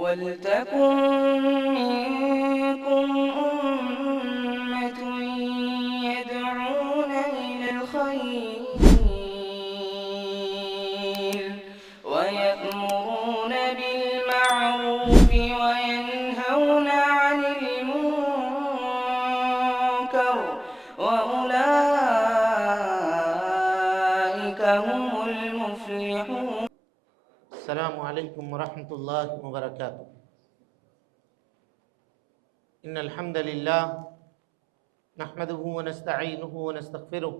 وَلْتَكُن مِّنكُمْ أُمَّةٌ يَدْعُونَ إِلَى الْخَيْرِ وَيَأْمُرُونَ بِالْمَعْرُوفِ وَيَنْهَوْنَ عَنِ الْمُنكَرِ وَأُولَٰئِكَ هُمُ الْمُفْلِحُونَ. السلام علیکم ورحمۃ اللہ وبرکاتہ۔ ان الحمد للہ نحمده ونستعینه ونستغفره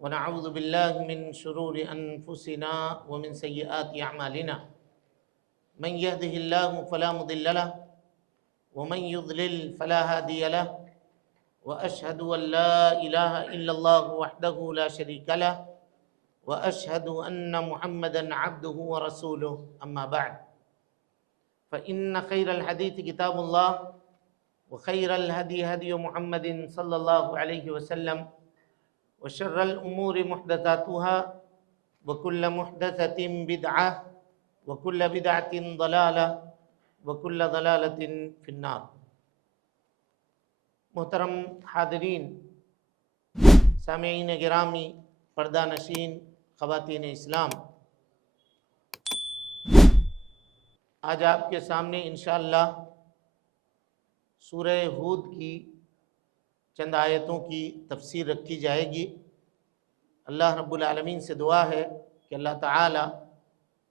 ونعوذ باللہ من شرور انفسنا ومن سیئات اعمالنا من يهده اللہ فلا مضل له ومن يضلل فلا هادی له واشهد ان لا الہ الا اللہ وحدہ لا شریک له وأشهد أن محمدًا عبده ورسوله أما بعد فإن خير الحديث كتاب الله وخير الهدي هدي محمد صلى الله عليه وسلم وشر الأمور محدثاتها وكل محدثة بدعة وكل بدعة ضلالة وكل ضلالة في النار۔ محترم حاضرین، سامعین گرامی، پردہ نشین خواتین اسلام، آج آپ کے سامنے انشاءاللہ سورہ ہود کی چند آیتوں کی تفسیر رکھی جائے گی۔ اللہ رب العالمین سے دعا ہے کہ اللہ تعالی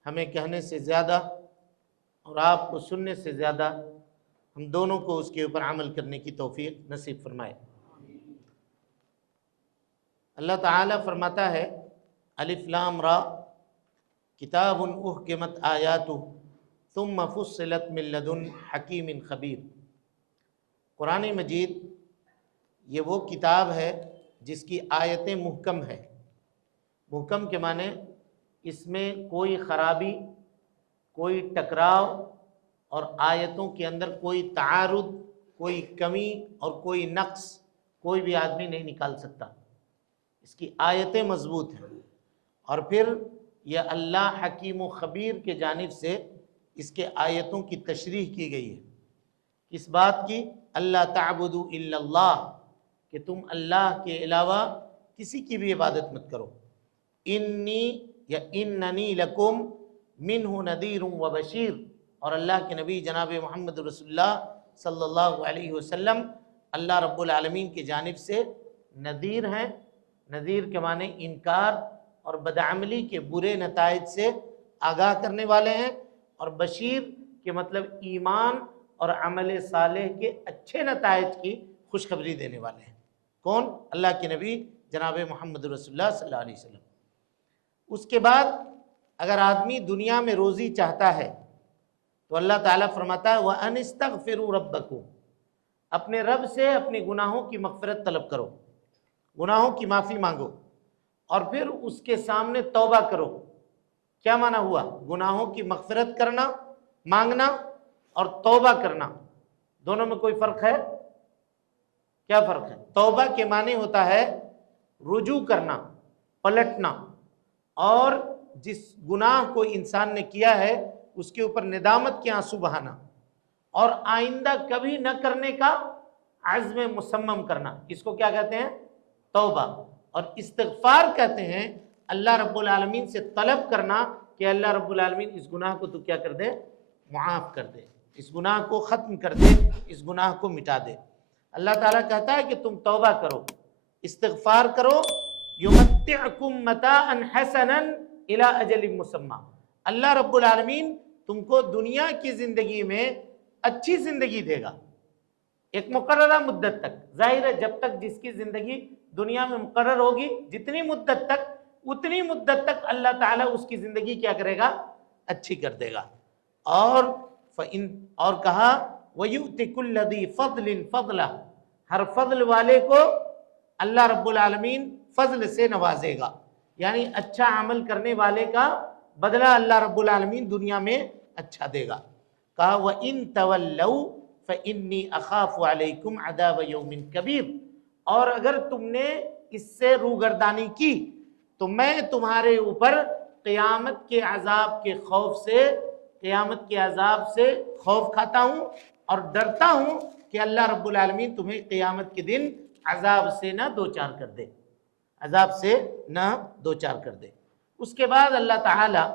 ہمیں کہنے سے زیادہ اور آپ کو سننے سے زیادہ ہم دونوں کو اس کے اوپر عمل کرنے کی توفیق نصیب فرمائے۔ اللہ تعالی فرماتا ہے الف لام را کتاب احکمت آیاتہ ثم فصلت من لدن حکیم خبیر۔ قرآن مجید یہ وہ کتاب ہے جس کی آیتیں محکم ہے۔ محکم کے معنی اس میں کوئی خرابی، کوئی ٹکراؤ اور آیتوں کے اندر کوئی تعارض، کوئی کمی اور کوئی نقص کوئی بھی آدمی نہیں نکال سکتا۔ اس کی آیتیں مضبوط ہیں، اور پھر یہ اللہ حکیم و خبیر کے جانب سے اس کے آیتوں کی تشریح کی گئی ہے۔ اس بات کی اللہ تعبدوا الا اللہ، کہ تم اللہ کے علاوہ کسی کی بھی عبادت مت کرو۔ انی یا اننی لکم منہ نذیر و بشیر، اور اللہ کے نبی جناب محمد رسول اللہ صلی اللہ علیہ وسلم اللہ رب العالمین کی جانب سے نذیر ہیں۔ نذیر کے معنی انکار اور بدعملی کے برے نتائج سے آگاہ کرنے والے ہیں، اور بشیر کے مطلب ایمان اور عمل صالح کے اچھے نتائج کی خوشخبری دینے والے ہیں۔ کون؟ اللہ کے نبی جناب محمد رسول اللہ صلی اللہ علیہ وسلم۔ اس کے بعد اگر آدمی دنیا میں روزی چاہتا ہے تو اللہ تعالیٰ فرماتا ہے وَأَنِ اسْتَغْفِرُوا رَبَّكُمْ، اپنے رب سے اپنے گناہوں کی مغفرت طلب کرو، گناہوں کی معافی مانگو، اور پھر اس کے سامنے توبہ کرو۔ کیا معنی ہوا؟ گناہوں کی مغفرت کرنا، مانگنا، اور توبہ کرنا، دونوں میں کوئی فرق ہے؟ کیا فرق ہے؟ توبہ کے معنی ہوتا ہے رجوع کرنا، پلٹنا، اور جس گناہ کو انسان نے کیا ہے اس کے اوپر ندامت کے آنسو بہانا، اور آئندہ کبھی نہ کرنے کا عزم مصمم کرنا، اس کو کیا کہتے ہیں؟ توبہ۔ اور استغفار کہتے ہیں اللہ رب العالمین سے طلب کرنا کہ اللہ رب العالمین اس گناہ کو تو کیا کر دے؟ معاف کر دے، اس گناہ کو ختم کر دے، اس گناہ کو مٹا دے۔ اللہ تعالیٰ کہتا ہے کہ تم توبہ کرو، استغفار کرو، یمتعکم متاعا حسنا الی اجل مسمى، اللہ رب العالمین تم کو دنیا کی زندگی میں اچھی زندگی دے گا ایک مقررہ مدت تک۔ ظاہر ہے جب تک جس کی زندگی دنیا میں مقرر ہوگی، جتنی مدت تک، اتنی مدت تک اللہ تعالیٰ اس کی زندگی کیا کرے گا؟ اچھی کر دے گا۔ اور کہا وَيُؤْتِ كُلَّ ذِي فَضْلٍ فَضْلَهُ، ہر فضل والے کو اللہ رب العالمین فضل سے نوازے گا، یعنی اچھا عمل کرنے والے کا بدلہ اللہ رب العالمین دنیا میں اچھا دے گا۔ کہا وَإِن تَوَلَّوْا فَإِنِّي أَخَافُ عَلَيْكُمْ عَذَابَ يَوْمٍ كَبِيرٍ، اور اگر تم نے اس سے روگردانی کی تو میں تمہارے اوپر قیامت کے عذاب کے خوف سے قیامت کے عذاب سے خوف کھاتا ہوں اور ڈرتا ہوں کہ اللہ رب العالمین تمہیں قیامت کے دن عذاب سے نہ دوچار کر دے، عذاب سے نہ دوچار کر دے۔ اس کے بعد اللہ تعالیٰ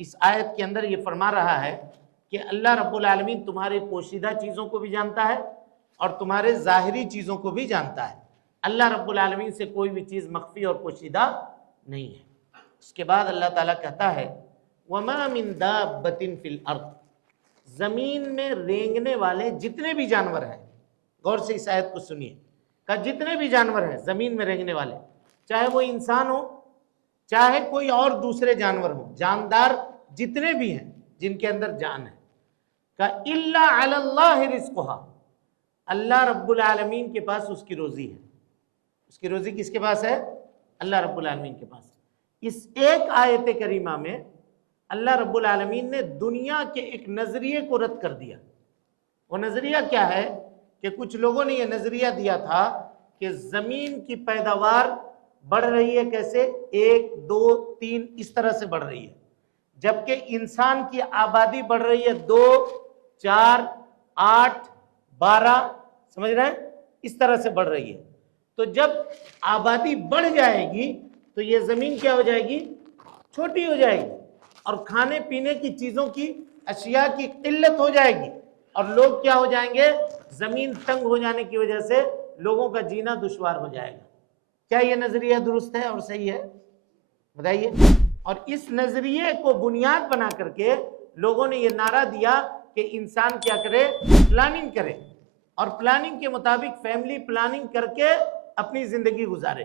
اس آیت کے اندر یہ فرما رہا ہے کہ اللہ رب العالمین تمہارے پوشیدہ چیزوں کو بھی جانتا ہے اور تمہارے ظاہری چیزوں کو بھی جانتا ہے۔ اللہ رب العالمین سے کوئی بھی چیز مخفی اور پوشیدہ نہیں ہے۔ اس کے بعد اللہ تعالیٰ کہتا ہے وَمَا مِن دَابَّةٍ فِي الْأَرْضِ، زمین میں رینگنے والے جتنے بھی جانور ہیں، غور سے اس آیت کو سنیے، کہ جتنے بھی جانور ہیں زمین میں رینگنے والے، چاہے وہ انسان ہو چاہے کوئی اور دوسرے جانور ہوں، جاندار جتنے بھی ہیں جن کے اندر جان ہے، کہ إِلَّا عَلَى اللَّهِ رِزْقُهَا، اللہ رب العالمین کے پاس اس کی روزی ہے۔ اس کی روزی کس کے پاس ہے؟ اللہ رب العالمین کے پاس۔ اس ایک آیت کریمہ میں اللہ رب العالمین نے دنیا کے ایک نظریے کو رد کر دیا۔ وہ نظریہ کیا ہے کہ کچھ لوگوں نے یہ نظریہ دیا تھا کہ زمین کی پیداوار بڑھ رہی ہے، کیسے؟ 1 2 3 اس طرح سے بڑھ رہی ہے، جبکہ انسان کی آبادی بڑھ رہی ہے 2 4 8 12، سمجھ رہے ہیں؟ اس طرح سے بڑھ رہی ہے۔ تو جب آبادی بڑھ جائے گی تو یہ زمین کیا ہو جائے گی؟ چھوٹی ہو جائے گی، اور کھانے پینے کی چیزوں کی اشیاء کی قلت ہو جائے گی، اور لوگ کیا ہو جائیں گے؟ زمین تنگ ہو جانے کی وجہ سے لوگوں کا جینا دشوار ہو جائے گا۔ کیا یہ نظریہ درست ہے اور صحیح ہے؟ بتائیے۔ اور اس نظریے کو بنیاد بنا کر کے لوگوں نے یہ نعرہ دیا کہ انسان کیا کرے؟ پلاننگ کرے، اور پلاننگ کے مطابق فیملی پلاننگ کر کے اپنی زندگی گزارے،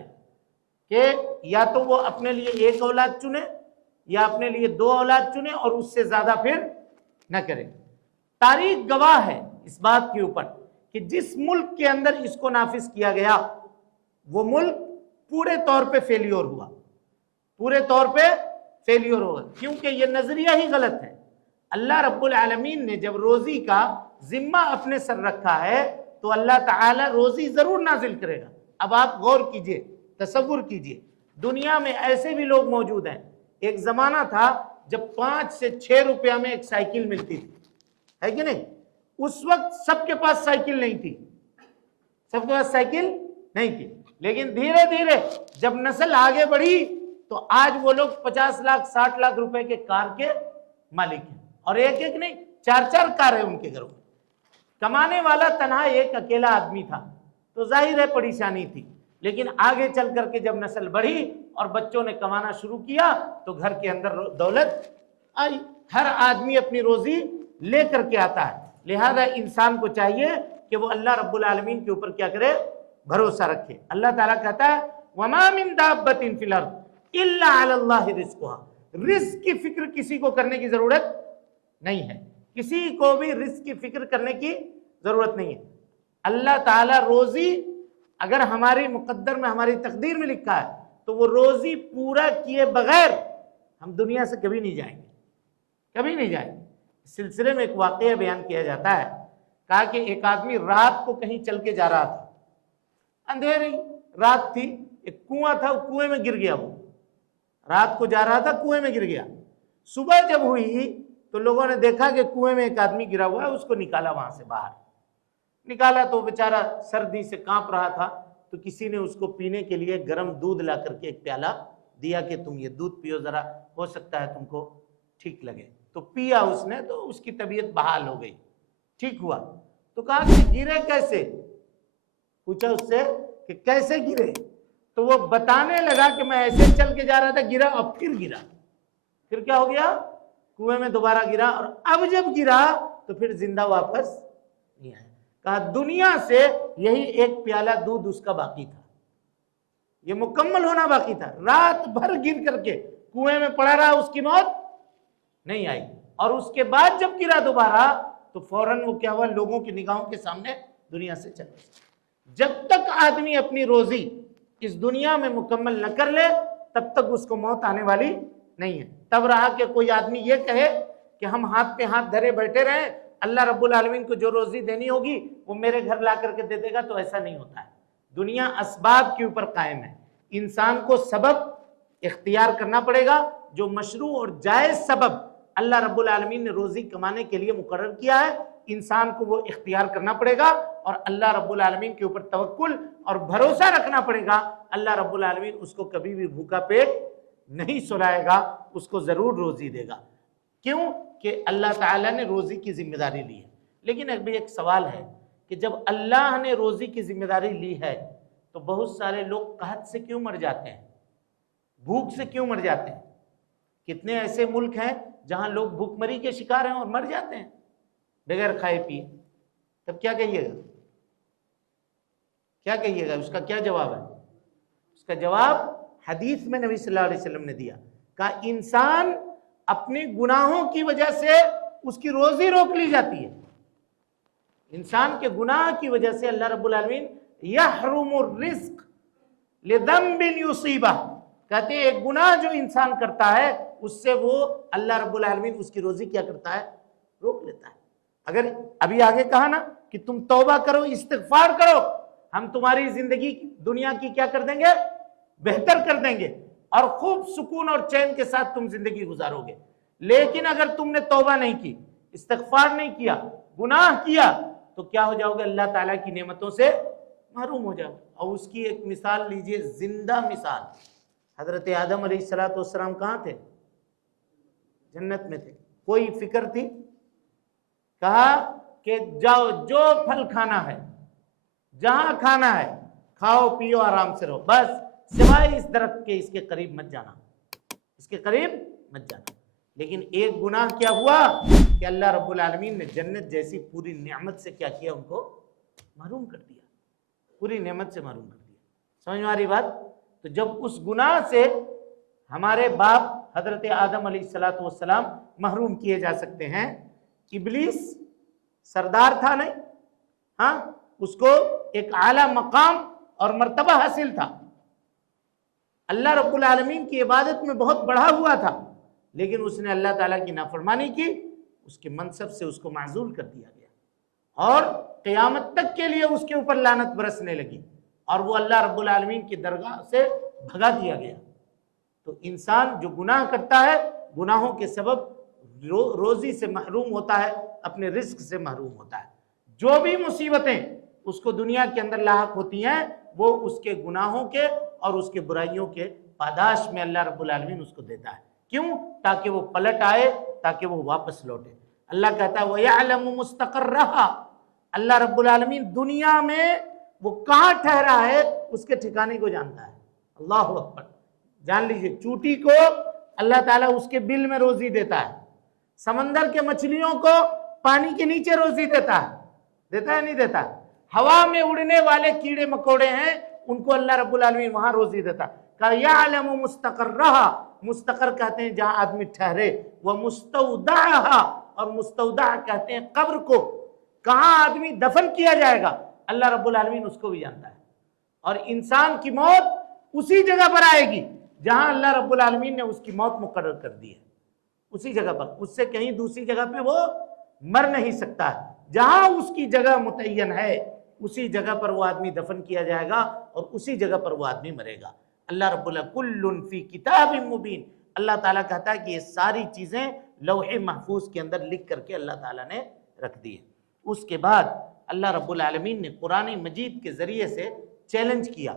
کہ یا تو وہ اپنے لیے 1 اولاد چنے یا اپنے لیے 2 اولاد چنے، اور اس سے زیادہ پھر نہ کرے۔ تاریخ گواہ ہے اس بات کے اوپر کہ جس ملک کے اندر اس کو نافذ کیا گیا وہ ملک پورے طور پہ فیلیور ہوا، پورے طور پہ فیلیور ہوگا، کیونکہ یہ نظریہ ہی غلط ہے۔ اللہ رب العالمین نے جب روزی کا ذمہ اپنے سر رکھا ہے تو اللہ تعالیٰ روزی ضرور نازل کرے گا۔ اب آپ غور کیجئے، تصور کیجئے، دنیا میں ایسے بھی لوگ موجود ہیں، ایک زمانہ تھا جب 5 سے 6 روپیہ میں ایک سائیکل ملتی تھی، ہے کہ نہیں؟ اس وقت سب کے پاس سائیکل نہیں تھی، سب کے پاس سائیکل نہیں تھی، لیکن دھیرے دھیرے جب نسل آگے بڑھی تو آج وہ لوگ 50 لاکھ 60 لاکھ روپے کے کار کے مالک ہیں، اور ایک ایک نہیں 4 کار ہیں ان کے گھروں میں۔ کمانے والا تنہا ایک اکیلا آدمی تھا تو ظاہر ہے پریشانی تھی، لیکن آگے چل کر کے جب نسل بڑھی اور بچوں نے کمانا شروع کیا تو گھر کے اندر دولت آئی۔ ہر آدمی اپنی روزی لے کر کے آتا ہے، لہذا انسان کو چاہیے کہ وہ اللہ رب العالمین کے اوپر کیا کرے؟ بھروسہ رکھے۔ اللہ تعالیٰ کہتا ہے وَمَا مِن دَابَّةٍ فِي الْأَرْضِ إِلَّا عَلَى اللَّهِ رِزْقُهَا، رزق کی فکر کسی کو کرنے کی ضرورت نہیں ہے، کسی کو بھی رزق کی فکر کرنے کی ضرورت نہیں ہے۔ اللہ تعالیٰ روزی اگر ہماری مقدر میں ہماری تقدیر میں لکھا ہے تو وہ روزی پورا کیے بغیر ہم دنیا سے کبھی نہیں جائیں گے، کبھی نہیں جائیں گے۔ اس سلسلے میں ایک واقعہ بیان کیا جاتا ہے، کہا کہ ایک آدمی رات کو کہیں چل کے جا رہا تھا، اندھیری رات تھی، ایک کنواں تھا، وہ کنویں میں گر گیا، وہ رات کو جا رہا تھا کنویں میں گر گیا۔ صبح جب ہوئی تو لوگوں نے دیکھا کہ کنویں میں ایک آدمی گرا ہوا ہے، اس کو نکالا، وہاں سے باہر نکالا تو بیچارہ سردی سے کانپ رہا تھا، تو کسی نے اس کو پینے کے لیے گرم دودھ لا کر کے ایک پیالہ دیا کہ تم یہ دودھ پیو ذرا، ہو سکتا ہے تم کو ٹھیک لگے۔ تو پیا اس نے تو اس کی طبیعت بحال ہو گئی، ٹھیک ہوا۔ تو کہا کہ گرے کیسے؟ پوچھا اس سے کہ کیسے گرے؟ تو وہ بتانے لگا کہ میں ایسے چل کے جا رہا تھا، گرا اور پھر گرا، پھر کیا ہو گیا؟ کنویں میں دوبارہ گرا، اور اب جب گرا تو پھر زندہ واپس نہیں آیا۔ کہا دنیا سے یہی ایک پیالہ دودھ اس کا باقی تھا، یہ مکمل ہونا باقی تھا، رات بھر گر کر کے کنویں میں پڑا رہا، اس کی موت نہیں آئی، اور اس کے بعد جب گرا دوبارہ تو فوراً وہ کیا ہوا؟ لوگوں کی نگاہوں کے سامنے دنیا سے چل گیا۔ جب تک آدمی اپنی روزی اس دنیا میں مکمل نہ کر لے تب تک اس کو موت آنے والی نہیں ہے۔ تب رہا کہ کوئی آدمی یہ کہے کہ ہم ہاتھ پہ ہاتھ دھرے بیٹھے رہیں، اللہ رب العالمین کو جو روزی دینی ہوگی وہ میرے گھر لا کر کے دے دے گا، تو ایسا نہیں ہوتا ہے۔ دنیا اسباب کے اوپر قائم ہے، انسان کو سبب اختیار کرنا پڑے گا، جو مشروع اور جائز سبب اللہ رب العالمین نے روزی کمانے کے لیے مقرر کیا ہے، انسان کو وہ اختیار کرنا پڑے گا اور اللہ رب العالمین کے اوپر توکل اور بھروسہ رکھنا پڑے گا۔ اللہ رب العالمین اس کو کبھی بھی بھوکا پیٹ نہیں سلائے گا، اس کو ضرور روزی دے گا۔ کیوں کہ اللہ تعالیٰ نے روزی کی ذمہ داری لی ہے۔ لیکن ابھی ایک سوال ہے کہ جب اللہ نے روزی کی ذمہ داری لی ہے تو بہت سارے لوگ قحط سے کیوں مر جاتے ہیں، بھوک سے کیوں مر جاتے ہیں؟ کتنے ایسے ملک ہیں جہاں لوگ بھوک مری کے شکار ہیں اور مر جاتے ہیں بغیر کھائے پیے۔ تب کیا کہیے گا؟ کیا کہیے گا؟ اس کا کیا جواب ہے؟ اس کا جواب حدیث میں نبی صلی اللہ علیہ وسلم نے دیا، کہا انسان اپنے گناہوں کی وجہ سے اس کی روزی روک لی جاتی ہے۔ انسان کے گناہ کی وجہ سے اللہ رب العالمین یحرم الرزق لذنب یصیبہ، کہتے ہیں ایک گناہ جو انسان کرتا ہے اس سے وہ اللہ رب العالمین اس کی روزی کیا کرتا ہے؟ روک لیتا ہے۔ اگر ابھی آگے کہا نا کہ تم توبہ کرو، استغفار کرو، ہم تمہاری زندگی دنیا کی کیا کر دیں گے؟ بہتر کر دیں گے اور خوب سکون اور چین کے ساتھ تم زندگی گزارو گے۔ لیکن اگر تم نے توبہ نہیں کی، استغفار نہیں کیا، گناہ کیا، تو کیا ہو جاؤ گے؟ اللہ تعالیٰ کی نعمتوں سے محروم ہو جاؤ۔ اور اس کی ایک مثال لیجئے، زندہ مثال۔ حضرت آدم علیہ السلام کہاں تھے؟ جنت میں تھے۔ کوئی فکر تھی؟ کہا کہ جاؤ جو پھل کھانا ہے، جہاں کھانا ہے کھاؤ پیو آرام سے رہو، بس سوائے اس درخت کے اس کے قریب مت جانا، اس کے قریب مت جانا۔ لیکن ایک گناہ کیا ہوا کہ اللہ رب العالمین نے جنت جیسی پوری نعمت سے کیا کیا؟ ان کو محروم کر دیا، پوری نعمت سے محروم کر دیا۔ سمجھ میں آ رہی بات؟ تو جب اس گناہ سے ہمارے باپ حضرت آدم علیہ السلام محروم کیے جا سکتے ہیں، ابلیس سردار تھا نہیں، ہاں اس کو ایک اعلیٰ مقام اور مرتبہ حاصل تھا، اللہ رب العالمین کی عبادت میں بہت بڑھا ہوا تھا، لیکن اس نے اللہ تعالیٰ کی نافرمانی کی، اس کے منصب سے اس کو معزول کر دیا گیا اور قیامت تک کے لیے اس کے اوپر لعنت برسنے لگی اور وہ اللہ رب العالمین کی درگاہ سے بھگا دیا گیا۔ تو انسان جو گناہ کرتا ہے، گناہوں کے سبب روزی سے محروم ہوتا ہے، اپنے رزق سے محروم ہوتا ہے۔ جو بھی مصیبتیں اس کو دنیا کے اندر لاحق ہوتی ہیں وہ اس کے گناہوں کے اور اس کے برائیوں کے پاداش میں اللہ رب العالمین اس کو دیتا ہے۔ کیوں؟ تاکہ وہ پلٹ آئے، تاکہ وہ واپس لوٹے۔ اللہ کہتا ہے وَيَعْلَمُ مُسْتَقَرَّهَا، اللہ رب العالمین دنیا میں وہ کہاں ٹھہرا ہے اس کے ٹھکانے کو جانتا ہے۔ اللہ اکبر۔ جان لیجئے چوٹی کو اللہ تعالیٰ اس کے بل میں روزی دیتا ہے، سمندر کے مچھلیوں کو پانی کے نیچے روزی دیتا ہے، دیتا ہے نہیں دیتا؟ ہوا میں اڑنے والے کیڑے مکوڑے ہیں ان کو اللہ رب العالمین وہاں روزی دیتا ہے۔ کہا یعلم مستقرها، مستقر کہتے ہیں جہاں آدمی ٹھہرے، ومستودعها، اور مستودع کہتے ہیں قبر کو، کہاں آدمی دفن کیا جائے گا اللہ رب العالمین اس کو بھی جانتا ہے۔ اور انسان کی موت اسی جگہ پر آئے گی جہاں اللہ رب العالمین نے اس کی موت مقرر کر دی ہے، اسی جگہ پر، اس سے کہیں دوسری جگہ پہ وہ مر نہیں سکتا ہے۔ جہاں اس کی جگہ متعین ہے اسی جگہ پر وہ آدمی دفن کیا جائے گا اور اسی جگہ پر وہ آدمی مرے گا۔ اللہ رب کل فی کتاب مبین، اللہ تعالیٰ کہتا ہے کہ یہ ساری چیزیں لوح محفوظ کے اندر لکھ کر کے اللہ تعالیٰ نے رکھ دی ہے۔ اس کے بعد اللہ رب العالمین نے قرآن مجید کے ذریعے سے چیلنج کیا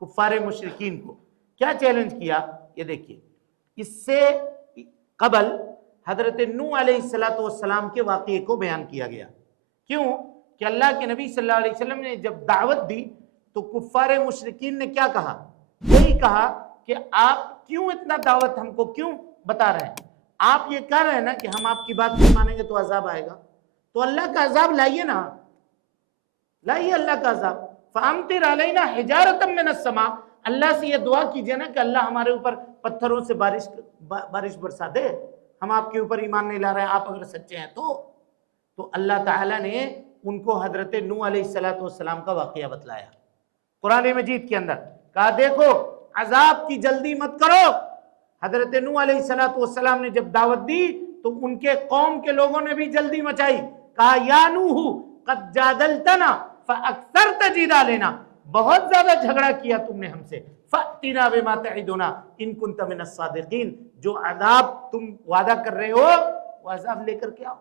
کفار مشرکین کو۔ کیا چیلنج کیا؟ یہ دیکھیے، اس سے قبل حضرت نوح علیہ السلام کے واقعے کو بیان کیا گیا۔ کیوں کہ اللہ کے نبی صلی اللہ علیہ وسلم نے جب دعوت دی تو کفار مشرکین نے کیا کہا؟ یہی کہا کہ آپ کیوں اتنا دعوت ہم کو کیوں بتا رہے ہیں؟ آپ یہ کہہ رہے ہیں نا کہ ہم آپ کی بات نہیں مانیں گے تو عذاب آئے گا، تو اللہ کا عذاب لائیے نا، لائیے اللہ کا عذاب۔ فَأَمْطِرْ عَلَيْنَا حِجَارَةً مِّنَ السَّمَاءِ، اللہ سے یہ دعا کیجئے نا کہ اللہ ہمارے اوپر پتھروں سے بارش برسا دے، ہم آپ کے اوپر ایمان نہیں لا رہے ہیں، آپ اگر سچے ہیں تو اللہ تعالیٰ نے ان کو حضرت نوح علیہ السلام کا واقعہ بتلایا قرآن مجید کے اندر۔ کہا دیکھو عذاب کی جلدی مت کرو۔ حضرت نوح علیہ السلام نے جب دعوت دی تو ان کے قوم کے لوگوں نے بھی جلدی مچائی، کہا یا نوح قد جادلتنا فاکثرت جدالنا، بہت زیادہ جھگڑا کیا تم نے ہم سے، فأتنا بما تعدنا ان کنت من الصادقین، جو عذاب تم وعدہ کر رہے ہو وہ عذاب لے کر کے آؤ،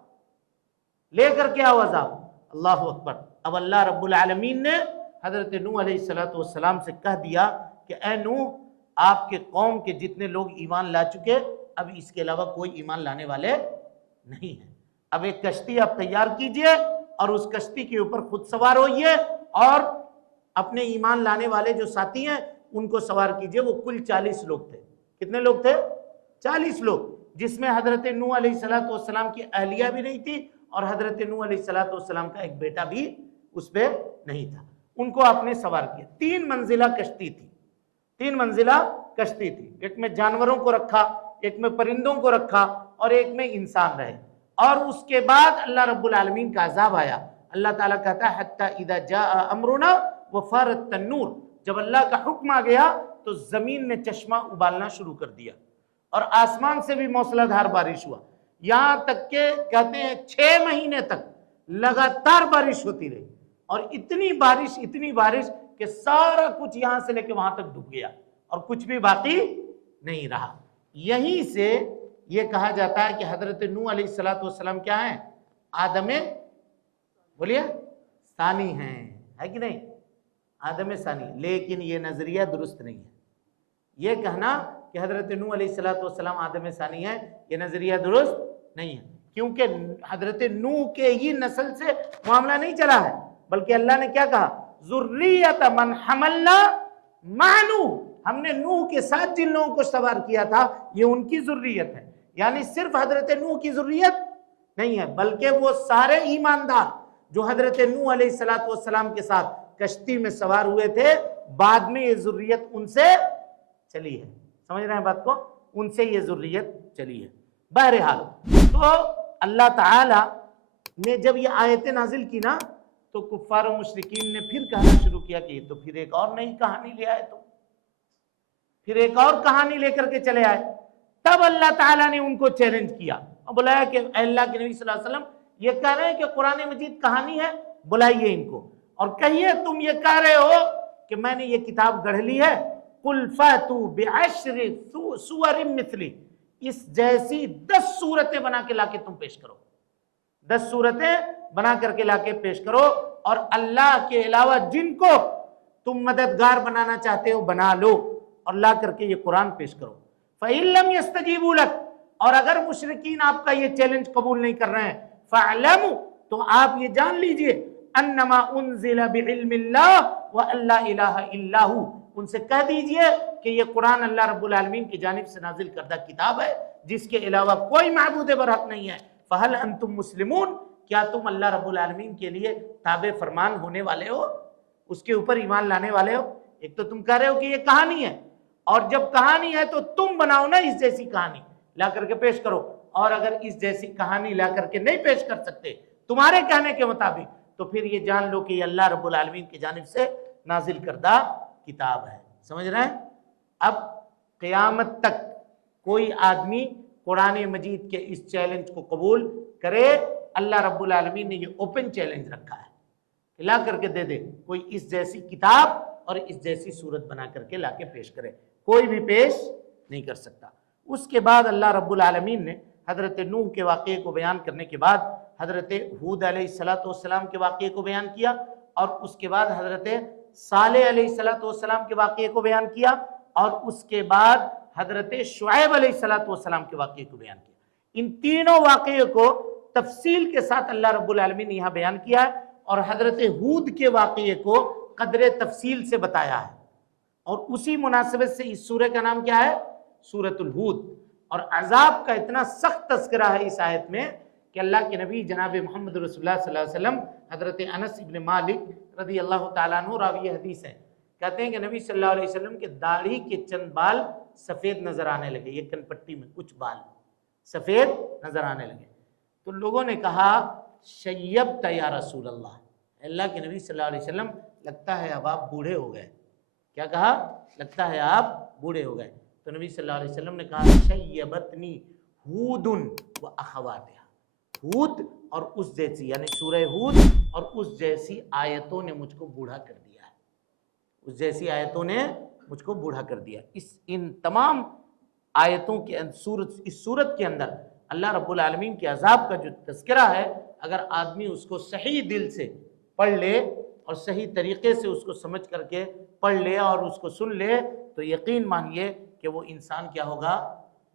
لے کر کے آؤ عذاب۔ اللہ اکبر۔ اب اللہ رب العالمین نے حضرت نوح علیہ السلام سے کہہ دیا کہ اے نوح، آپ کے قوم کے جتنے لوگ ایمان لا چکے اب اس کے علاوہ کوئی ایمان لانے والے نہیں ہیں۔ اب ایک کشتی آپ تیار کیجئے اور اس کشتی کے اوپر خود سوار ہوئیے اور اپنے ایمان لانے والے جو ساتھی ہیں ان کو سوار کیجئے۔ وہ کل 40 لوگ تھے۔ کتنے لوگ تھے؟ 40 لوگ، جس میں حضرت نوح علیہ السلام کی اہلیہ بھی نہیں تھی اور حضرت نوح علیہ السلام کا ایک بیٹا بھی اس پہ نہیں تھا۔ ان کو آپ نے سوار کیا۔ 3 منزلہ کشتی تھی، 3 منزلہ کشتی تھی۔ ایک میں جانوروں کو رکھا، ایک میں پرندوں کو رکھا اور ایک میں انسان رہے۔ اور اس کے بعد اللہ رب العالمین کا عذاب آیا۔ اللہ تعالیٰ کہتا ہے حتی اذا جاء امرنا وفارت التنور، جب اللہ کا حکم آ گیا تو زمین نے چشمہ ابالنا شروع کر دیا اور آسمان سے بھی موسلا دھار بارش ہوا، یہاں تک کہ کہتے ہیں 6 مہینے تک لگاتار بارش ہوتی رہی، اور اتنی بارش کہ سارا کچھ یہاں سے لے کے وہاں تک ڈوب گیا اور کچھ بھی باقی نہیں رہا۔ یہیں سے یہ کہا جاتا ہے کہ حضرت نوح علیہ السلام کیا ہیں؟ آدم بولیے ثانی ہیں، ہے کہ نہیں؟ آدم ثانی۔ لیکن یہ نظریہ درست نہیں ہے۔ یہ کہنا کہ حضرت نوح علیہ السلام آدم ثانی ہے، یہ نظریہ درست نہیں ہے، کیونکہ حضرت نوح کے ہی نسل سے معاملہ نہیں چلا ہے، بلکہ اللہ نے کیا کہا؟ ذریۃ من حملنا مع نوح، ہم نے نوح کے ساتھ جن لوگوں کو سوار کیا تھا یہ ان کی ذریت ہے۔ یعنی صرف حضرت نوح کی ذریت نہیں ہے، بلکہ وہ سارے ایماندار جو حضرت نوح علیہ السلام کے ساتھ کشتی میں سوار ہوئے تھے، بعد میں یہ ذریت ان سے چلی ہے۔ سمجھ رہے ہیں بات کو؟ ان سے یہ ذریت چلی ہے۔ بہرحال تو اللہ تعالی نے جب یہ آیتیں نازل کی نا تو کفار و مشرکین نے پھر کہنا شروع کیا کہ یہ تو پھر ایک اور نئی کہانی لے آئے، تو پھر ایک اور کہانی لے کر کے چلے آئے۔ تب اللہ تعالیٰ نے ان کو چیلنج کیا اور بلایا کہ اے اللہ کے نبی صلی اللہ علیہ وسلم، یہ کہہ رہے ہیں کہ قرآن مجید کہانی ہے، بلائیے ان کو اور کہیے تم یہ کہہ رہے ہو کہ میں نے یہ کتاب گڑھ لی ہے، قُلْ فَأْتُوا بِعَشْرِ سُوَرٍ مِثْلِهِ، اس جیسی 10 صورتیں بنا کے لا کے تم پیش کرو، 10 صورتیں بنا کر کے لا کے پیش کرو، اور اللہ کے علاوہ جن کو تم مددگار بنانا چاہتے ہو بنا لو اور لا کر کے یہ قرآن پیش کرو۔ فَإِن لَمْ يَسْتَجِيبُوا لَكَ، اور اگر مشرکین آپ کا یہ چیلنج قبول نہیں کر رہے ہیں، فَاعْلَمُوا، تو آپ یہ جان لیجئے، انما انزل بعلم اللہ وان لا الہ الا ہو، ان سے کہہ دیجئے کہ یہ قرآن اللہ رب العالمین کی جانب سے نازل کردہ کتاب ہے جس کے علاوہ کوئی معبود برحق نہیں ہے۔ فہل انتم مسلمون، کیا تم اللہ رب العالمین کے لیے تابع فرمان ہونے والے ہو، اس کے اوپر ایمان لانے والے ہو؟ ایک تو تم کہہ رہے ہو کہ یہ کہانی ہے، اور جب کہانی ہے تو تم بناؤ نا اس جیسی کہانی لا کر کے پیش کرو، اور اگر اس جیسی کہانی لا کر کے نہیں پیش کر سکتے تمہارے کہنے کے مطابق تو پھر یہ جان لو کہ یہ اللہ رب العالمین کی جانب سے نازل کردہ کتاب ہے۔ سمجھ رہے ہیں؟ اب قیامت تک کوئی آدمی قرآن مجید کے اس چیلنج کو قبول کرے، اللہ رب العالمین نے یہ اوپن چیلنج رکھا ہے کہ لا کر کے دے دے، کوئی اس جیسی کتاب اور اس جیسی صورت بنا کر کے لا کے پیش کرے، کوئی بھی پیش نہیں کر سکتا۔ اس کے بعد اللہ رب العالمین نے حضرت نوح کے واقعے کو بیان کرنے کے بعد حضرت ہود علیہ السلام کے واقعے کو بیان کیا، اور اس کے بعد حضرت صالح علیہ السلام کے واقعے کو بیان کیا، اور اس کے بعد حضرت شعیب علیہ السلام کے واقعے کو بیان کیا۔ ان تینوں واقعے کو تفصیل کے ساتھ اللہ رب العالمین نے یہاں بیان کیا ہے، اور حضرت ہود کے واقعے کو قدر تفصیل سے بتایا ہے، اور اسی مناسبت سے اس سورہ کا نام کیا ہے؟ سورۃ الہود۔ اور عذاب کا اتنا سخت تذکرہ ہے اس آیت میں کہ اللہ کے نبی جناب محمد رسول اللہ صلی اللہ علیہ وسلم، حضرت انس ابن مالک رضی اللہ تعالیٰ عنہ راوی حدیث ہے، کہتے ہیں کہ نبی صلی اللہ علیہ وسلم کے داڑھی کے چند بال سفید نظر آنے لگے، یہ کن پٹی میں کچھ بال سفید نظر آنے لگے، تو لوگوں نے کہا شیبت یا رسول اللہ کے نبی صلی اللہ علیہ وسلم لگتا ہے اب آپ بوڑھے ہو گئے۔ کیا کہا؟ لگتا ہے آپ بوڑھے ہو گئے۔ تو نبی صلی اللہ علیہ وسلم نے کہا شیبتنی ہود و اخواتها، ہود اور اس جیسی، یعنی سورہ ہود اور اس جیسی آیتوں نے مجھ کو بوڑھا کر دیا ہے، اس جیسی آیتوں نے مجھ کو بوڑھا کر دیا۔ ان تمام آیتوں کے اس صورت کے اندر اللہ رب العالمین کے عذاب کا جو تذکرہ ہے، اگر آدمی اس کو صحیح دل سے پڑھ لے اور صحیح طریقے سے اس کو سمجھ کر کے پڑھ لے اور اس کو سن لے، تو یقین مانیے کہ وہ انسان کیا ہوگا،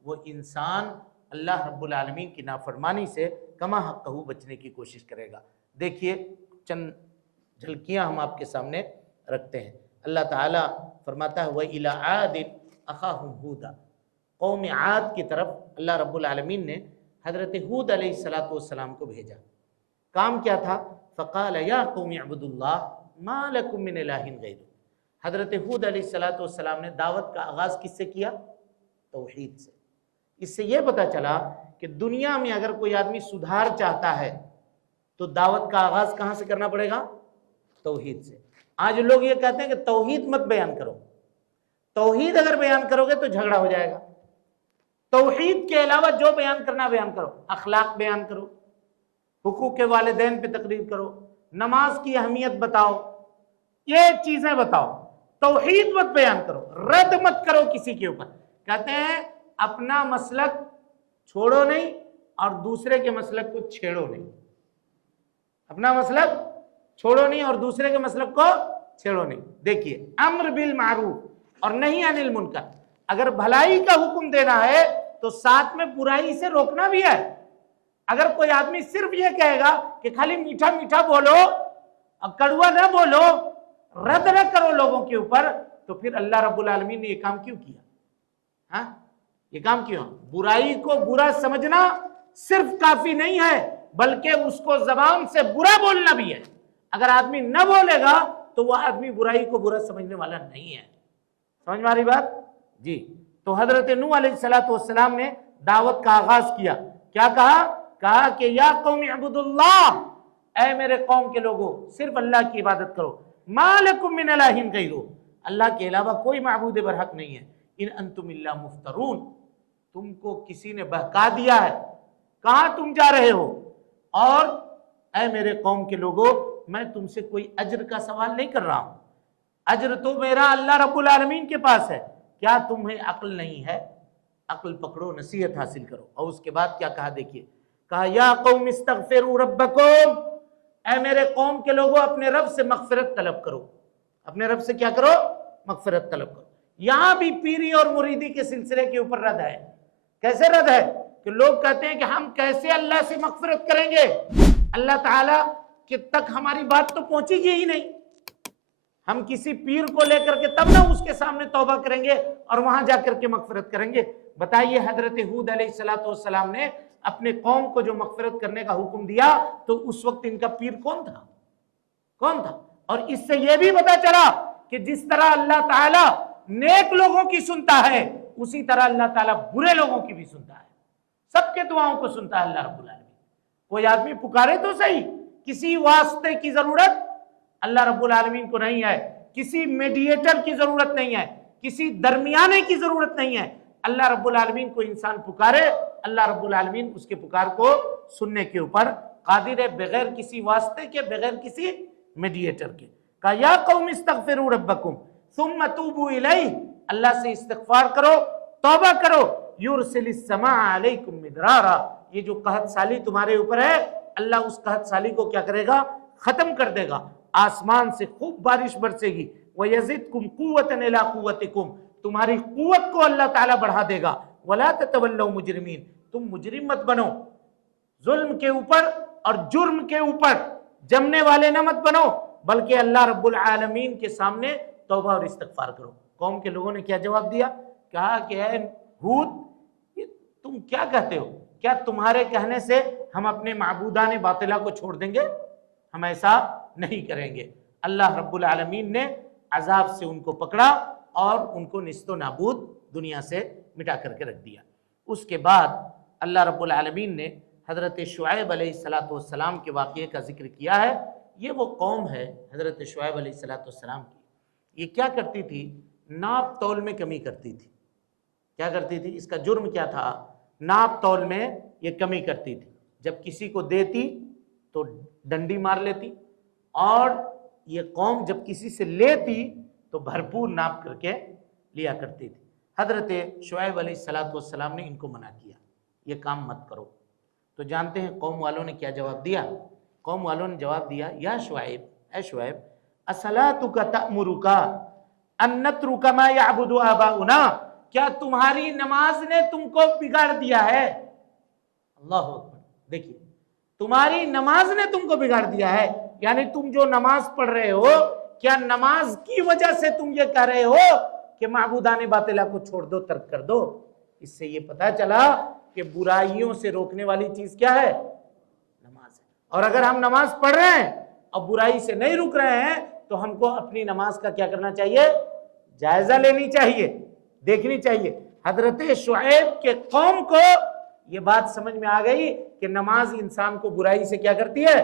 وہ انسان اللہ رب العالمین کی نافرمانی سے کما حقہ بچنے کی کوشش کرے گا۔ دیکھیے چند جھلکیاں ہم آپ کے سامنے رکھتے ہیں۔ اللہ تعالیٰ فرماتا ہے وَإِلَىٰ عَادٍ أَخَاهُمْ هُودًا، قوم عاد کی طرف اللہ رب العالمین نے حضرت ہود علیہ السلام کو بھیجا۔ کام کیا تھا؟ فقال یا قوم اعبدوا اللہ ما لکم من الہ غیرہ۔ حضرت ہود علیہ السلام نے دعوت کا آغاز کس سے کیا؟ توحید سے۔ اس سے یہ پتہ چلا کہ دنیا میں اگر کوئی آدمی سدھار چاہتا ہے تو دعوت کا آغاز کہاں سے کرنا پڑے گا؟ توحید سے۔ آج لوگ یہ کہتے ہیں کہ توحید مت بیان کرو، توحید اگر بیان کرو گے تو جھگڑا ہو جائے گا۔ توحید کے علاوہ جو بیان کرنا بیان کرو، اخلاق بیان کرو، حقوق والدین پہ تقریر کرو، نماز کی اہمیت بتاؤ، یہ چیزیں بتاؤ، توحید مت بیان کرو، رد مت کرو کسی کے اوپر۔ کہتے ہیں اپنا مسلک چھوڑو نہیں اور دوسرے کے مسلک کو چھیڑو نہیں، اپنا مسلک چھوڑو نہیں اور دوسرے کے مسلک کو چھیڑو نہیں۔ دیکھیے امر بالمعروف اور نہی عن المنکر، اگر بھلائی کا حکم دینا ہے تو ساتھ میں برائی سے روکنا بھی ہے۔ اگر کوئی آدمی صرف یہ کہے گا کہ خالی میٹھا میٹھا بولو اور کڑوا نہ بولو، رد نہ کرو لوگوں کے اوپر، تو پھر اللہ رب العالمین نے یہ کام کیوں کیا؟ ہاں یہ کام کیوں؟ برائی کو برا سمجھنا صرف کافی نہیں ہے، بلکہ اس کو زبان سے برا بولنا بھی ہے۔ اگر آدمی نہ بولے گا تو وہ آدمی برائی کو برا سمجھنے والا نہیں ہے۔ سمجھ میں آ رہی بات؟ جی۔ تو حضرت نوح علیہ السلام نے دعوت کا آغاز کیا، کیا کہا کہ یا قوم اعبدوا اللہ، اے میرے قوم کے لوگوں صرف اللہ کی عبادت کرو، ما لکم من الہ غیرہ، اللہ کے علاوہ کوئی معبود برحق نہیں ہے، ان انتم الا مفترون، تم کو کسی نے بہکا دیا ہے، کہاں تم جا رہے ہو؟ اور اے میرے قوم کے لوگوں میں تم سے کوئی اجر کا سوال نہیں کر رہا ہوں، اجر تو میرا اللہ رب العالمین کے پاس ہے، کیا تمہیں عقل نہیں ہے؟ عقل پکڑو، نصیحت حاصل کرو۔ اور اس کے بعد کیا کہا دیکھیے، کہا یا قوم استغفروا ربکم، اے میرے قوم کے لوگوں اپنے رب سے مغفرت طلب کرو، اپنے رب سے کیا کرو؟ مغفرت طلب کرو۔ یہاں بھی پیری اور مریدی کے سلسلے کے اوپر رد ہے۔ کیسے رد ہے؟ کہ لوگ کہتے ہیں کہ ہم کیسے اللہ سے مغفرت کریں گے، اللہ تعالیٰ کہ تک ہماری بات تو پہنچی گی ہی نہیں، ہم کسی پیر کو لے کر کے تب نہ اس کے سامنے توبہ کریں گے اور وہاں جا کر کے مغفرت کریں گے۔ بتائیے حضرت ہود علیہ السلام نے اپنے قوم کو جو مغفرت کرنے کا حکم دیا تو اس وقت ان کا پیر کون تھا؟ کون تھا؟ اور اس سے یہ بھی پتا چلا کہ جس طرح اللہ تعالیٰ نیک لوگوں کی سنتا ہے اسی طرح اللہ تعالیٰ برے لوگوں کی بھی سنتا ہے، سب کے دعاؤں کو سنتا ہے اللہ رب العالمین۔ کوئی آدمی پکارے تو صحیح، کسی واسطے کی ضرورت اللہ رب العالمین کو نہیں ہے، کسی میڈیٹر کی ضرورت نہیں ہے، کسی درمیانے کی ضرورت نہیں ہے۔ اللہ رب العالمین کو انسان پکارے، اللہ رب العالمین اس کے پکار کو سننے کے اوپر قادر ہے، بغیر کسی واسطے کے، بغیر کسی میڈیٹر کے۔ کہا یا قوم استغفروا ربکم ثم توبوا الیہ، اللہ سے استغفار کرو، توبہ کرو، یرسل السماء علیکم مدرارا، یہ جو قحط سالی تمہارے اوپر ہے اللہ اس قحط سالی کو کیا کرے گا؟ ختم کر دے گا، آسمان سے خوب بارش برسے گی، وَيَزِدْكُمْ قُوَّةً إِلَىٰ قُوَّتِكُمْ، تمہاری قوت کو اللہ تعالیٰ بڑھا دے گا، وَلَا تَتَوَلَّوْا مُجْرِمِينَ، تم مجرم مت بنو، ظلم کے اوپر اور جرم کے اوپر جمنے والے نہ مت بنو، بلکہ اللہ رب العالمین کے سامنے توبہ اور استغفار کرو۔ قوم کے لوگوں نے کیا جواب دیا؟ کہا کہ اے ہود تم کیا کہتے ہو؟ کیا تمہارے کہنے سے ہم اپنے معبودان باطلہ کو چھوڑ دیں گے؟ ہم ایسا نہیں کریں گے۔ اللہ رب العالمین نے عذاب سے ان کو پکڑا اور ان کو نیست و نابود دنیا سے مٹا کر کے رکھ دیا۔ اس کے بعد اللہ رب العالمین نے حضرت شعیب علیہ السلام کے واقعے کا ذکر کیا ہے۔ یہ وہ قوم ہے حضرت شعیب علیہ السلام کی، یہ کیا کرتی تھی؟ ناپ تول میں کمی کرتی تھی۔ کیا کرتی تھی؟ اس کا جرم کیا تھا؟ ناپ تول میں یہ کمی کرتی تھی، جب کسی کو دیتی تو ڈنڈی مار لیتی، اور یہ قوم جب کسی سے لیتی تو بھرپور ناپ کر کے لیا کرتی تھی۔ حضرت شعیب علیہ السلام نے ان کو منع کیا، یہ کام مت کرو۔ تو جانتے ہیں قوم والوں نے کیا جواب دیا؟ قوم والوں نے جواب دیا، یا شعیب، اے شعیب، اصلاتک تأمرک ان نترک ما یعبد آباؤنا، کیا تمہاری نماز نے تم کو بگاڑ دیا ہے؟ اللہ اکبر، دیکھیے، تمہاری نماز نے تم کو بگاڑ دیا ہے، یعنی تم جو نماز پڑھ رہے ہو، کیا نماز کی وجہ سے تم یہ کہہ رہے ہو کہ معبودان باطلہ کو چھوڑ دو، ترک کر دو؟ اس سے یہ پتا چلا کہ برائیوں سے روکنے والی چیز کیا ہے؟ نماز ہے۔ اور اگر ہم نماز پڑھ رہے ہیں اور برائی سے نہیں رک رہے ہیں تو ہم کو اپنی نماز کا کیا کرنا چاہیے؟ جائزہ لینی چاہیے، دیکھنی چاہیے۔ حضرت شعیب کے قوم کو یہ بات سمجھ میں آ گئی کہ نماز انسان کو برائی سے کیا کرتی ہے؟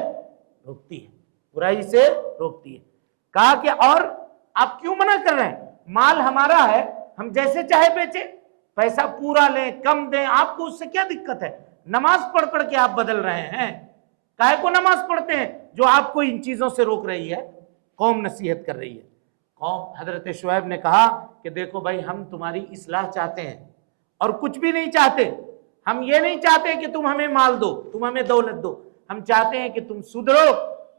روکتی ہے، برائی سے روکتی ہے۔ کہا کہ اور آپ کیوں منع کر رہے ہیں؟ مال ہمارا ہے، ہم جیسے چاہے بیچے، پیسہ پورا لیں کم دیں، آپ کو اس سے کیا دقت ہے؟ نماز پڑھ پڑھ کے آپ بدل رہے ہیں، کاہے کو نماز پڑھتے ہیں جو آپ کو ان چیزوں سے روک رہی ہے؟ قوم نصیحت کر رہی ہے۔ قوم حضرت شعیب نے کہا کہ دیکھو بھائی، ہم تمہاری اصلاح چاہتے ہیں اور کچھ بھی نہیں چاہتے، ہم یہ نہیں چاہتے کہ تم ہمیں مال دو، تم ہمیں دولت دو، ہم چاہتے ہیں کہ تم سدھرو،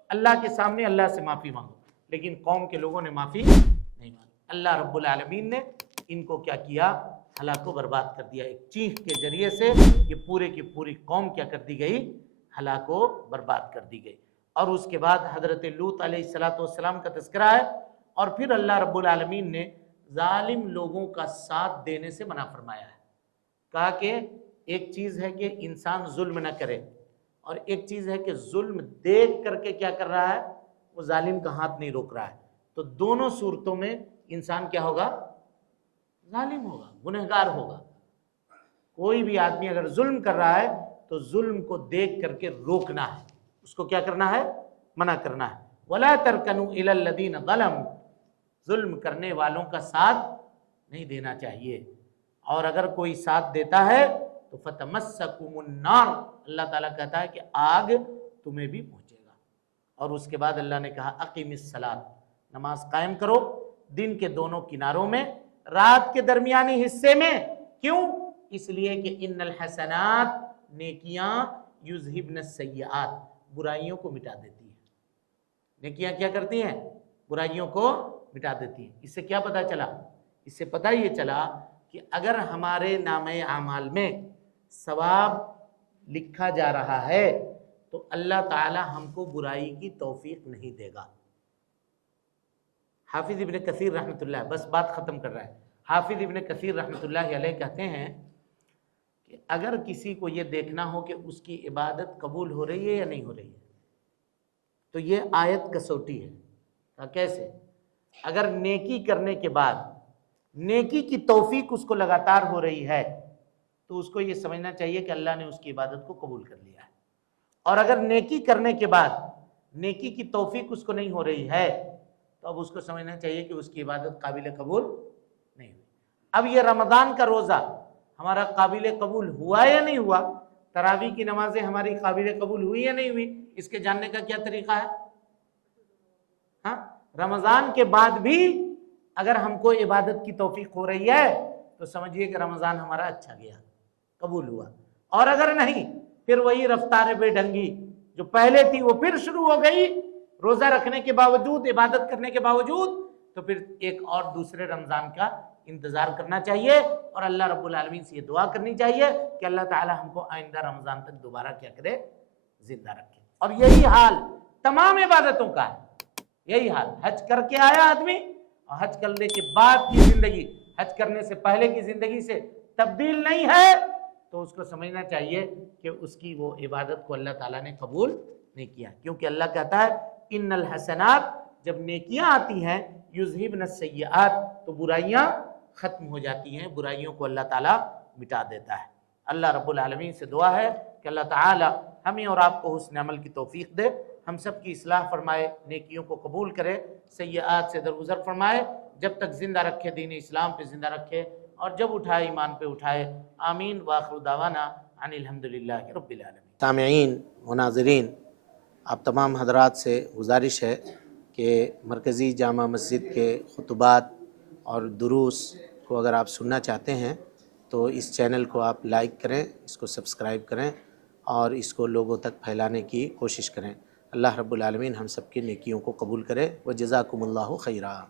اللہ کے سامنے اللہ سے معافی مانگو۔ لیکن قوم کے لوگوں نے معافی نہیں مانگی۔ اللہ رب العالمین نے ان کو کیا کیا؟ ہلاک و برباد کر دیا۔ ایک چیخ کے ذریعے سے یہ پورے کی پوری قوم کیا کر دی گئی؟ ہلاک و برباد کر دی گئی۔ اور اس کے بعد حضرت لوط علیہ السلام کا تذکرہ ہے، اور پھر اللہ رب العالمین نے ظالم لوگوں کا ساتھ دینے سے منع فرمایا ہے۔ کہا کہ ایک چیز ہے کہ انسان ظلم نہ کرے، اور ایک چیز ہے کہ ظلم دیکھ کر کے کیا کر رہا ہے؟ وہ ظالم کا ہاتھ نہیں روک رہا ہے۔ تو دونوں صورتوں میں انسان کیا ہوگا؟ ظالم ہوگا، گنہگار ہوگا۔ کوئی بھی آدمی اگر ظلم کر رہا ہے تو ظلم کو دیکھ کر کے روکنا ہے، اس کو کیا کرنا ہے؟ منع کرنا ہے۔ وَلَا تَرْكَنُوا إِلَى الَّذِينَ ظَلَمُوا، ظلم کرنے والوں کا ساتھ نہیں دینا چاہیے، اور اگر کوئی ساتھ دیتا ہے تو فَتَمَسَّكُمُ النَّارُ، اللہ تعالیٰ کہتا ہے کہ آگ تمہیں بھی پہنچے گا۔ اور اس کے بعد اللہ نے کہا اقیم الصلاۃ، نماز قائم کرو دن کے دونوں کناروں میں، رات کے درمیانی حصے میں۔ کیوں؟ اس لیے کہ ان الحسنات، نیکیاں، یذہبن السیئات، برائیوں کو مٹا دیتی ہیں۔ نیکیاں کیا کرتی ہیں؟ برائیوں کو مٹا دیتی ہیں۔ اس سے کیا پتہ چلا؟ اس سے پتہ یہ چلا کہ اگر ہمارے نامہ اعمال میں ثواب لکھا جا رہا ہے تو اللہ تعالی ہم کو برائی کی توفیق نہیں دے گا۔ حافظ ابن کثیر رحمۃ اللہ، بس بات ختم کر رہا ہے، حافظ ابن کثیر رحمۃ اللہ علیہ کہتے ہیں کہ اگر کسی کو یہ دیکھنا ہو کہ اس کی عبادت قبول ہو رہی ہے یا نہیں ہو رہی ہے تو یہ آیت کسوٹی ہے۔ کیسے؟ اگر نیکی کرنے کے بعد نیکی کی توفیق اس کو لگاتار ہو رہی ہے تو اس کو یہ سمجھنا چاہیے کہ اللہ نے اس کی عبادت کو قبول کر لیا ہے، اور اگر نیکی کرنے کے بعد نیکی کی توفیق اس کو نہیں ہو رہی ہے تو اب اس کو سمجھنا چاہیے کہ اس کی عبادت قابل قبول نہیں ہوئی۔ اب یہ رمضان کا روزہ ہمارا قابل قبول ہوا یا نہیں ہوا، تراویح کی نمازیں ہماری قابل قبول ہوئی یا نہیں ہوئی، اس کے جاننے کا کیا طریقہ ہے؟ ہاں، رمضان کے بعد بھی اگر ہم کو عبادت کی توفیق ہو رہی ہے تو سمجھیے کہ رمضان ہمارا اچھا گیا، قبول ہوا، اور اگر نہیں پھر وہی رفتار بے ڈھنگی جو پہلے تھی وہ پھر شروع ہو گئی، روزہ رکھنے کے باوجود، عبادت کرنے کے باوجود، تو پھر ایک اور دوسرے رمضان کا انتظار کرنا چاہیے، اور اللہ رب العالمین سے یہ دعا کرنی چاہیے کہ اللہ تعالی ہم کو آئندہ رمضان تک دوبارہ کیا کرے؟ زندہ رکھے۔ اور یہی حال تمام عبادتوں کا ہے، یہی حال حج کر کے آیا آدمی اور حج کرنے کے بعد کی زندگی حج کرنے سے پہلے کی زندگی سے تبدیل نہیں ہے تو اس کو سمجھنا چاہیے کہ اس کی وہ عبادت کو اللہ تعالیٰ نے قبول نہیں کیا، کیونکہ اللہ کہتا ہے ان الحسنات، جب نیکیاں آتی ہیں، یذہبن السیئات، تو برائیاں ختم ہو جاتی ہیں، برائیوں کو اللہ تعالیٰ مٹا دیتا ہے۔ اللہ رب العالمین سے دعا ہے کہ اللہ تعالیٰ ہمیں اور آپ کو حسن عمل کی توفیق دے، ہم سب کی اصلاح فرمائے، نیکیوں کو قبول کرے، سیئات سے درگزر فرمائے، جب تک زندہ رکھے دین اسلام پہ زندہ رکھے، اور جب اٹھائے ایمان پہ اٹھائے۔ آمین وآخر دعوانا ان الحمدللہ رب العالمین۔ سامعین و ناظرین، آپ تمام حضرات سے گزارش ہے کہ مرکزی جامع مسجد کے خطبات اور دروس کو اگر آپ سننا چاہتے ہیں تو اس چینل کو آپ لائک کریں، اس کو سبسکرائب کریں اور اس کو لوگوں تک پھیلانے کی کوشش کریں۔ اللہ رب العالمین ہم سب کی نیکیوں کو قبول کرے۔ وجزاکم اللہ خیرا۔